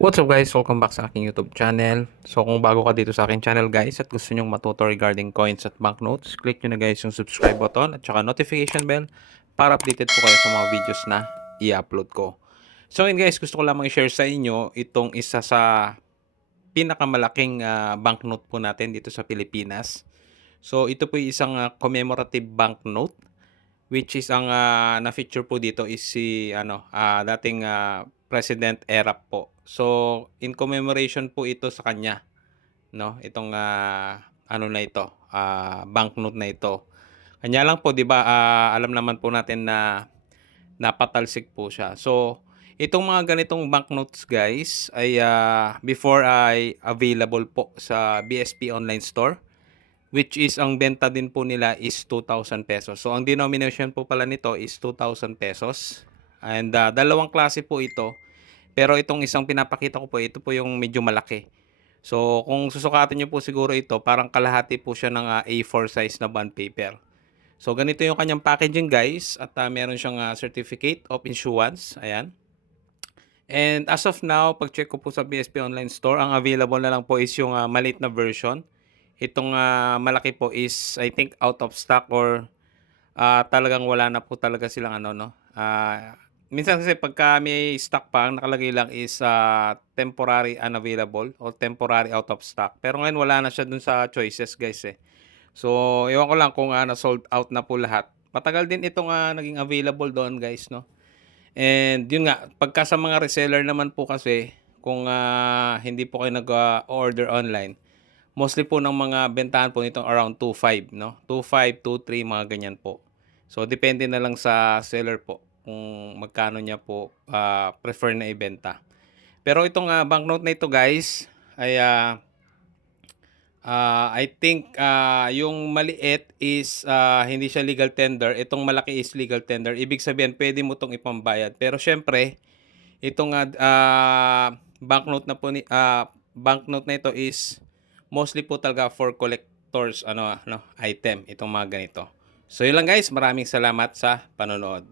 What's up guys? Welcome back sa aking YouTube channel. So kung bago ka dito sa aking channel guys at gusto nyong matuto regarding coins at banknotes, click nyo na guys yung subscribe button at saka notification bell para updated po kayo sa mga videos na i-upload ko. So yun guys, gusto ko lamang i-share sa inyo itong isa sa pinakamalaking banknote po natin dito sa Pilipinas. So ito po yung isang commemorative banknote, which is ang na-feature po dito is si dating President Erap po. So in commemoration po ito sa kanya, no? Itong na ito, banknote na ito. Kanya lang po 'di ba, alam naman po natin na napatalsik po siya. So itong mga ganitong banknotes guys ay before ay available po sa BSP online store, which is ang benta din po nila is 2,000 pesos. So ang denomination po pala nito is 2,000 pesos. And dalawang klase po ito. Pero itong isang pinapakita ko po, ito po yung medyo malaki. So kung susukatin niyo po siguro ito, parang kalahati po siya ng A4 size na bond paper. So ganito yung kanyang packaging guys, at meron siyang certificate of issuance. Ayan. And as of now, pag-check ko po sa BSP Online Store, ang available na lang po is yung maliit na version. Itong malaki po is I think out of stock, or talagang wala na po talaga silang minsan kasi pagka may stock pa, ang nakalagay lang is temporary unavailable or temporary out of stock. Pero ngayon wala na siya dun sa choices guys eh. So, ewan ko lang kung na-sold out na po lahat. Matagal din itong naging available doon guys, no? And yun nga, pagka sa mga reseller naman po kasi, kung hindi po kayo nag-order online, mostly po ng mga bentahan po nitong around 2.5, no? 2.5, 2.3, mga ganyan po. So, depende na lang sa seller po kung magkano niya po prefer na ibenta. Pero itong banknote na ito guys, ay I think yung maliit is hindi siya legal tender. Itong malaki is legal tender. Ibig sabihin, pwede mo itong ipambayad. Pero syempre, itong banknote na po banknote na ito is mostly po talaga for collectors item, itong mga ganito. So yun lang guys, maraming salamat sa panonood.